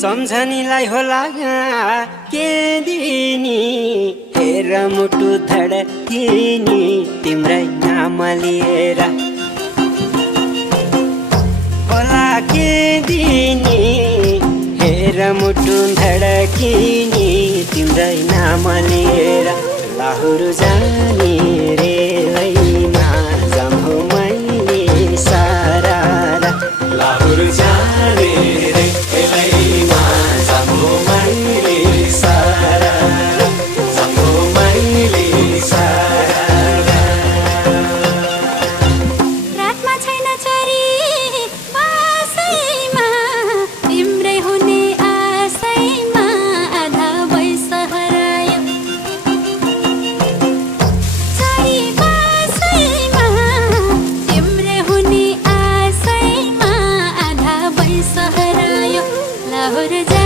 सम्झनीलाई होला के दिनी हेर मुटु धडकिनी तिम्रै नाम लिएर होला के दिनी हेर मुटु धडकिनी तिम्रै नाम लिएर लाहुर जाने रेलैमा जाम्हो मैले सारा लाहुर जाने रेलैमा जाम्हो मैले सारा जाम्हो मैले सारा रातमा छैन चरी बासैमा तिम्रै हुने आशैमा आधा वैश हरायो चरी बासैमा तिम्रै हुने आशैमा आधा वैश हरायो लाहुर जा